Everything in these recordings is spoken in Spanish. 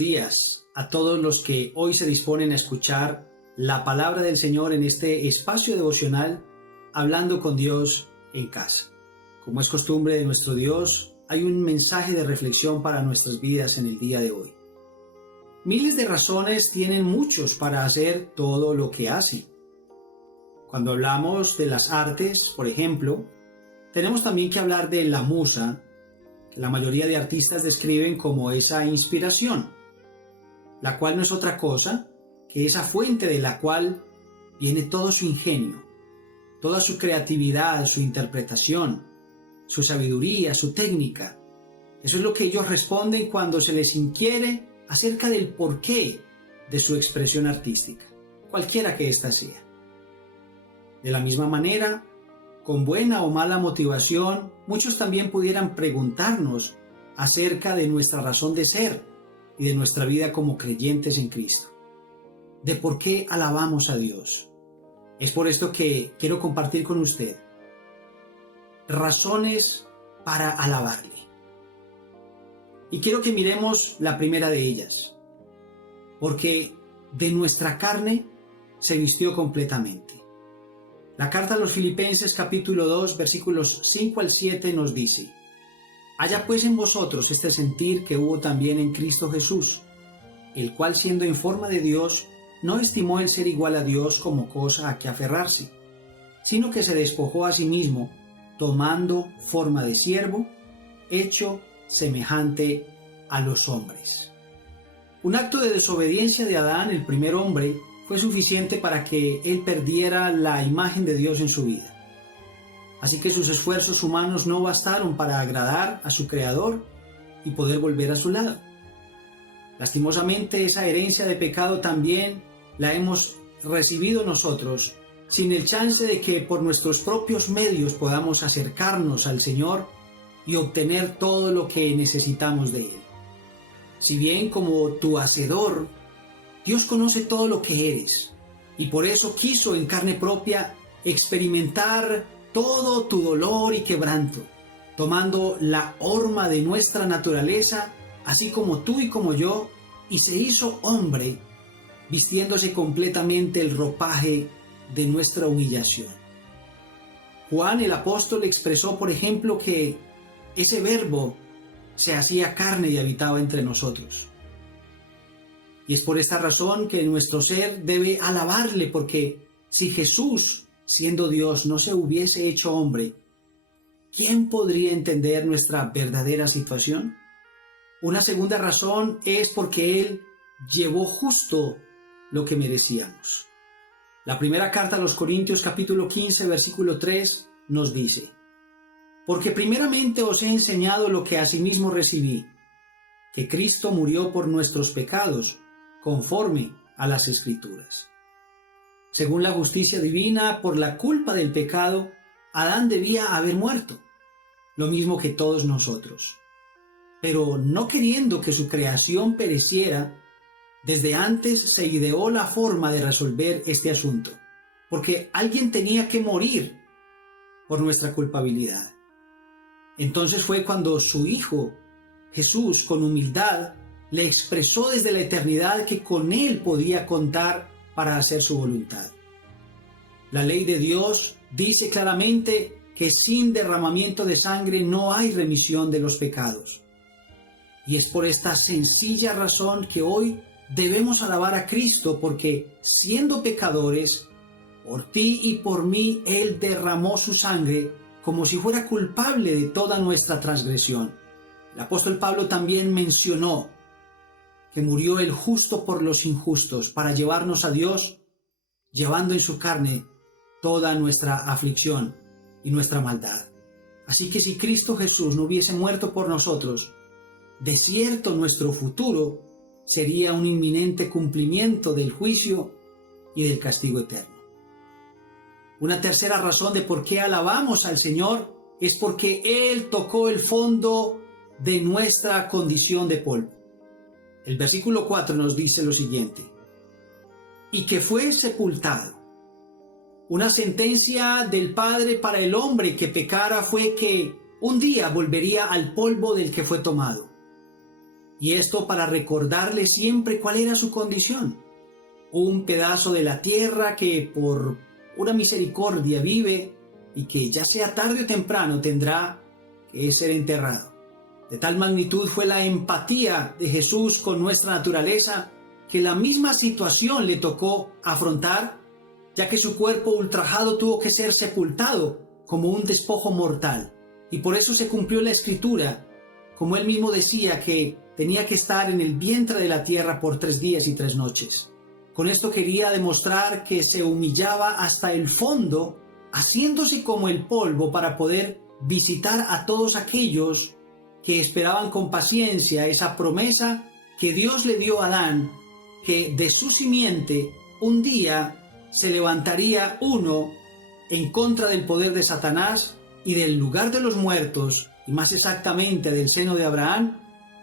días a todos los que hoy se disponen a escuchar la palabra del Señor en este espacio devocional, Hablando con Dios en casa. Como es costumbre de nuestro Dios, hay un mensaje de reflexión para nuestras vidas en el día de hoy. Miles de razones tienen muchos para hacer todo lo que hacen. Cuando hablamos de las artes, por ejemplo, tenemos también que hablar de la musa, que la mayoría de artistas describen como esa inspiración, la cual no es otra cosa que esa fuente de la cual viene todo su ingenio, toda su creatividad, su interpretación, su sabiduría, su técnica. Eso es lo que ellos responden cuando se les inquiere acerca del porqué de su expresión artística, cualquiera que ésta sea. De la misma manera, con buena o mala motivación, muchos también pudieran preguntarnos acerca de nuestra razón de ser y de nuestra vida como creyentes en Cristo, de por qué alabamos a Dios. Es por esto que quiero compartir con usted razones para alabarle. Y quiero que miremos la primera de ellas, porque de nuestra carne se vistió completamente. La carta a los Filipenses capítulo 2 versículos 5 al 7 nos dice: Haya pues en vosotros este sentir que hubo también en Cristo Jesús, el cual siendo en forma de Dios, no estimó el ser igual a Dios como cosa a que aferrarse, sino que se despojó a sí mismo, tomando forma de siervo, hecho semejante a los hombres. Un acto de desobediencia de Adán, el primer hombre, fue suficiente para que él perdiera la imagen de Dios en su vida. Así que sus esfuerzos humanos no bastaron para agradar a su Creador y poder volver a su lado. Lastimosamente, esa herencia de pecado también la hemos recibido nosotros, sin el chance de que por nuestros propios medios podamos acercarnos al Señor y obtener todo lo que necesitamos de Él. Si bien como tu Hacedor, Dios conoce todo lo que eres, y por eso quiso en carne propia experimentar todo tu dolor y quebranto, tomando la horma de nuestra naturaleza, así como tú y como yo, y se hizo hombre, vistiéndose completamente el ropaje de nuestra humillación. Juan el apóstol expresó, por ejemplo, que ese verbo se hacía carne y habitaba entre nosotros. Y es por esta razón que nuestro ser debe alabarle, porque si Jesús, siendo Dios, no se hubiese hecho hombre, ¿quién podría entender nuestra verdadera situación? Una segunda razón es porque Él llevó justo lo que merecíamos. La primera carta a los Corintios capítulo 15 versículo 3 nos dice: Porque primeramente os he enseñado lo que asimismo recibí, que Cristo murió por nuestros pecados, conforme a las Escrituras. Según la justicia divina, por la culpa del pecado, Adán debía haber muerto, lo mismo que todos nosotros. Pero no queriendo que su creación pereciera, desde antes se ideó la forma de resolver este asunto, porque alguien tenía que morir por nuestra culpabilidad. Entonces fue cuando su Hijo, Jesús, con humildad, le expresó desde la eternidad que con Él podía contar para hacer su voluntad. La ley de Dios dice claramente que sin derramamiento de sangre no hay remisión de los pecados. Y es por esta sencilla razón que hoy debemos alabar a Cristo, porque siendo pecadores, por ti y por mí Él derramó su sangre como si fuera culpable de toda nuestra transgresión. El apóstol Pablo también mencionó que murió el justo por los injustos para llevarnos a Dios, llevando en su carne toda nuestra aflicción y nuestra maldad. Así que si Cristo Jesús no hubiese muerto por nosotros, de cierto nuestro futuro sería un inminente cumplimiento del juicio y del castigo eterno. Una tercera razón de por qué alabamos al Señor es porque Él tocó el fondo de nuestra condición de polvo. El versículo 4 nos dice lo siguiente: y que fue sepultado. Una sentencia del Padre para el hombre que pecara fue que un día volvería al polvo del que fue tomado. y esto para recordarle siempre cuál era su condición. Un pedazo de la tierra que por una misericordia vive y que ya sea tarde o temprano tendrá que ser enterrado. De tal magnitud fue la empatía de Jesús con nuestra naturaleza que la misma situación le tocó afrontar, ya que su cuerpo ultrajado tuvo que ser sepultado como un despojo mortal. Y por eso se cumplió la escritura, como él mismo decía, que tenía que estar en el vientre de la tierra por 3 días y 3 noches. Con esto quería demostrar que se humillaba hasta el fondo, haciéndose como el polvo para poder visitar a todos aquellos que esperaban con paciencia esa promesa que Dios le dio a Adán, que de su simiente un día se levantaría uno en contra del poder de Satanás, y del lugar de los muertos, y más exactamente del seno de Abraham,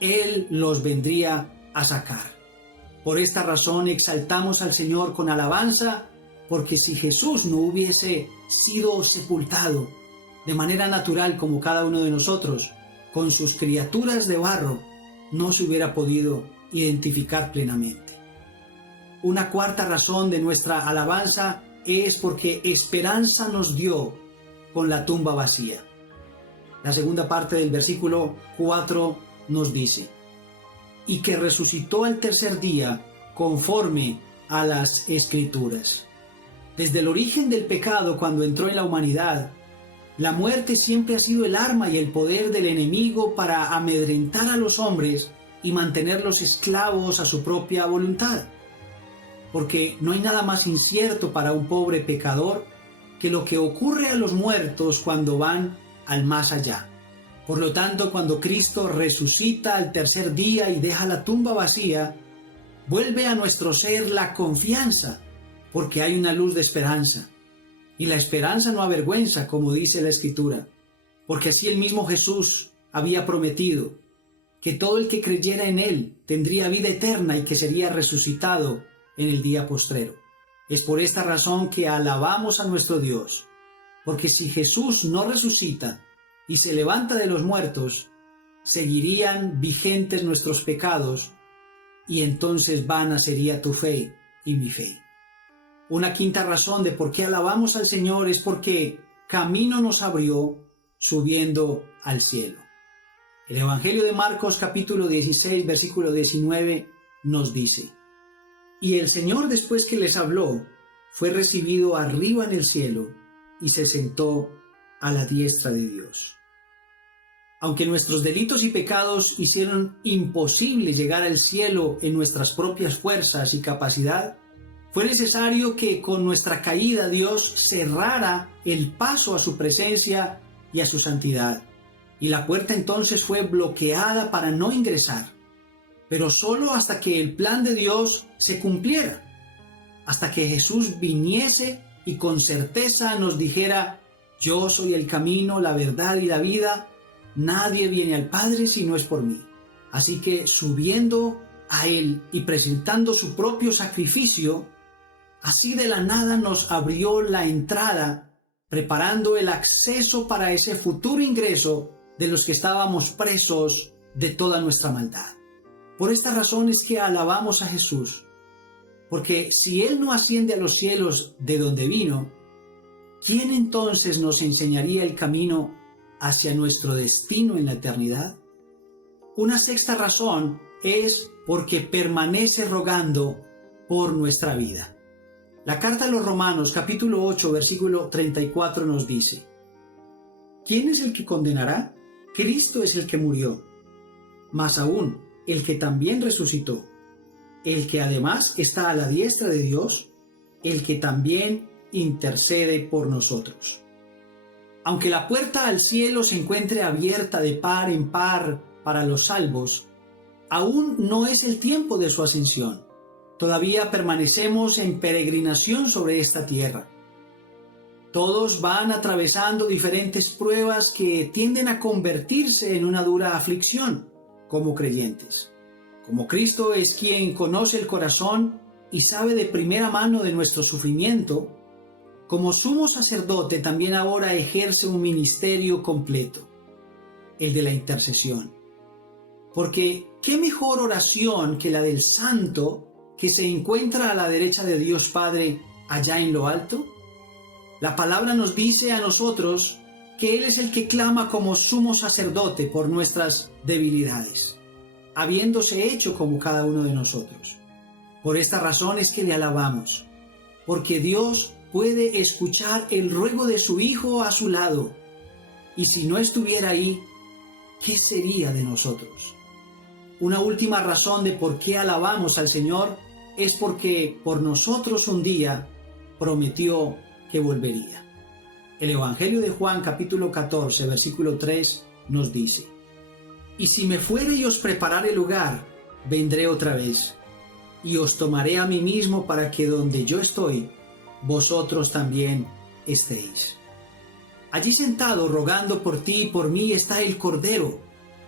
él los vendría a sacar. Por esta razón exaltamos al Señor con alabanza, porque si Jesús no hubiese sido sepultado de manera natural como cada uno de nosotros, con sus criaturas de barro, no se hubiera podido identificar plenamente. Una cuarta razón de nuestra alabanza es porque esperanza nos dio con la tumba vacía. La segunda parte del versículo 4 nos dice: y que resucitó al tercer día conforme a las Escrituras. Desde el origen del pecado, cuando entró en la humanidad, la muerte siempre ha sido el arma y el poder del enemigo para amedrentar a los hombres y mantenerlos esclavos a su propia voluntad. Porque no hay nada más incierto para un pobre pecador que lo que ocurre a los muertos cuando van al más allá. Por lo tanto, cuando Cristo resucita al tercer día y deja la tumba vacía, vuelve a nuestro ser la confianza, porque hay una luz de esperanza. Y la esperanza no avergüenza, como dice la Escritura, porque así el mismo Jesús había prometido que todo el que creyera en Él tendría vida eterna y que sería resucitado en el día postrero. Es por esta razón que alabamos a nuestro Dios, porque si Jesús no resucita y se levanta de los muertos, seguirían vigentes nuestros pecados, y entonces vana sería tu fe y mi fe. Una quinta razón de por qué alabamos al Señor es porque camino nos abrió subiendo al cielo. El Evangelio de Marcos capítulo 16 versículo 19 nos dice: y el Señor, después que les habló, fue recibido arriba en el cielo y se sentó a la diestra de Dios. Aunque nuestros delitos y pecados hicieron imposible llegar al cielo en nuestras propias fuerzas y capacidad, fue necesario que con nuestra caída Dios cerrara el paso a su presencia y a su santidad, y la puerta entonces fue bloqueada para no ingresar, pero solo hasta que el plan de Dios se cumpliera, hasta que Jesús viniese y con certeza nos dijera: yo soy el camino, la verdad y la vida, nadie viene al Padre si no es por mí. Así que subiendo a Él y presentando su propio sacrificio, así de la nada nos abrió la entrada, preparando el acceso para ese futuro ingreso de los que estábamos presos de toda nuestra maldad. Por esta razón es que alabamos a Jesús, porque si Él no asciende a los cielos de donde vino, ¿quién entonces nos enseñaría el camino hacia nuestro destino en la eternidad? Una sexta razón es porque permanece rogando por nuestra vida. La carta a los Romanos capítulo 8 versículo 34 nos dice: ¿quién es el que condenará? Cristo es el que murió, más aún el que también resucitó, el que además está a la diestra de Dios, el que también intercede por nosotros. Aunque la puerta al cielo se encuentre abierta de par en par para los salvos, aún no es el tiempo de su ascensión. Todavía permanecemos en peregrinación sobre esta tierra. Todos van atravesando diferentes pruebas que tienden a convertirse en una dura aflicción como creyentes. Como Cristo es quien conoce el corazón y sabe de primera mano de nuestro sufrimiento, como sumo sacerdote también ahora ejerce un ministerio completo, el de la intercesión. Porque ¿qué mejor oración que la del santo que se encuentra a la derecha de Dios Padre allá en lo alto? La palabra nos dice a nosotros que Él es el que clama como sumo sacerdote por nuestras debilidades, habiéndose hecho como cada uno de nosotros. Por esta razón es que le alabamos, porque Dios puede escuchar el ruego de su Hijo a su lado, y si no estuviera ahí, ¿qué sería de nosotros? Una última razón de por qué alabamos al Señor es porque por nosotros un día prometió que volvería. El Evangelio de Juan capítulo 14 versículo 3 nos dice: y si me fuere y os preparare lugar, vendré otra vez, y os tomaré a mí mismo para que donde yo estoy, vosotros también estéis. Allí sentado rogando por ti y por mí está el Cordero,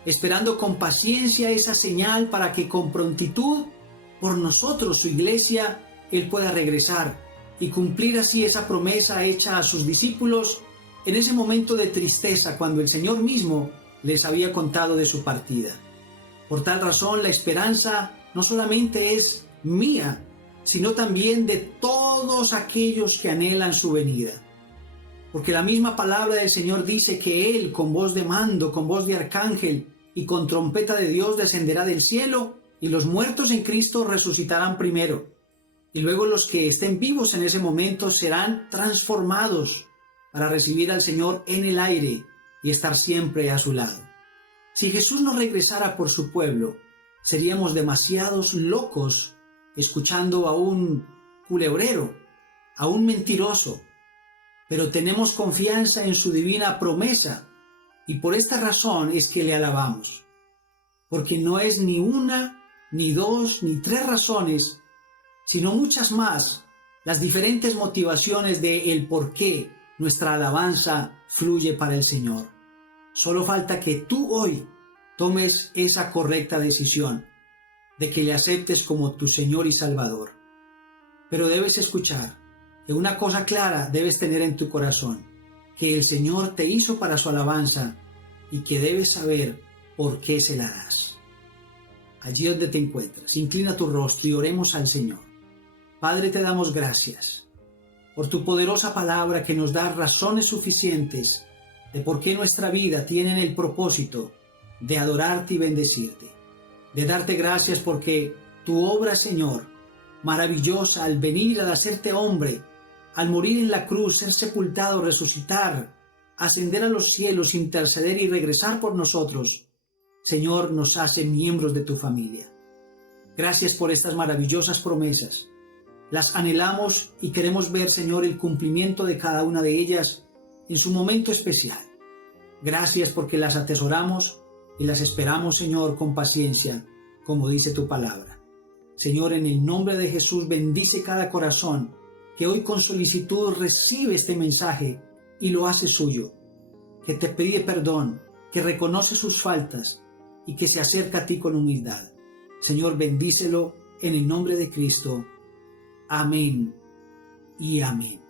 esperando con paciencia esa señal para que con prontitud, por nosotros, su iglesia, Él pueda regresar y cumplir así esa promesa hecha a sus discípulos en ese momento de tristeza cuando el Señor mismo les había contado de su partida. Por tal razón, la esperanza no solamente es mía, sino también de todos aquellos que anhelan su venida. Porque la misma palabra del Señor dice que Él, con voz de mando, con voz de arcángel y con trompeta de Dios, descenderá del cielo, y los muertos en Cristo resucitarán primero. Y luego los que estén vivos en ese momento serán transformados para recibir al Señor en el aire y estar siempre a su lado. Si Jesús no regresara por su pueblo, seríamos demasiados locos escuchando a un culebrero, a un mentiroso. Pero tenemos confianza en su divina promesa, y por esta razón es que le alabamos. Porque no es ni una, ni dos, ni tres razones, sino muchas más, las diferentes motivaciones de el por qué nuestra alabanza fluye para el Señor. Solo falta que tú hoy tomes esa correcta decisión de que le aceptes como tu Señor y Salvador. Pero debes escuchar que una cosa clara debes tener en tu corazón, que el Señor te hizo para su alabanza y que debes saber por qué se la das. Allí donde te encuentras, inclina tu rostro y oremos al Señor. Padre, te damos gracias por tu poderosa palabra que nos da razones suficientes de por qué nuestra vida tiene el propósito de adorarte y bendecirte, de darte gracias porque tu obra, Señor, maravillosa al venir, al hacerte hombre, al morir en la cruz, ser sepultado, resucitar, ascender a los cielos, interceder y regresar por nosotros, Señor, nos hace miembros de tu familia. Gracias por estas maravillosas promesas. Las anhelamos y queremos ver, Señor, el cumplimiento de cada una de ellas en su momento especial. Gracias porque las atesoramos y las esperamos, Señor, con paciencia, como dice tu palabra. Señor, en el nombre de Jesús, bendice cada corazón que hoy con solicitud recibe este mensaje y lo hace suyo, que te pide perdón, que reconoce sus faltas y que se acerca a ti con humildad. Señor, bendícelo en el nombre de Cristo. Amén y amén.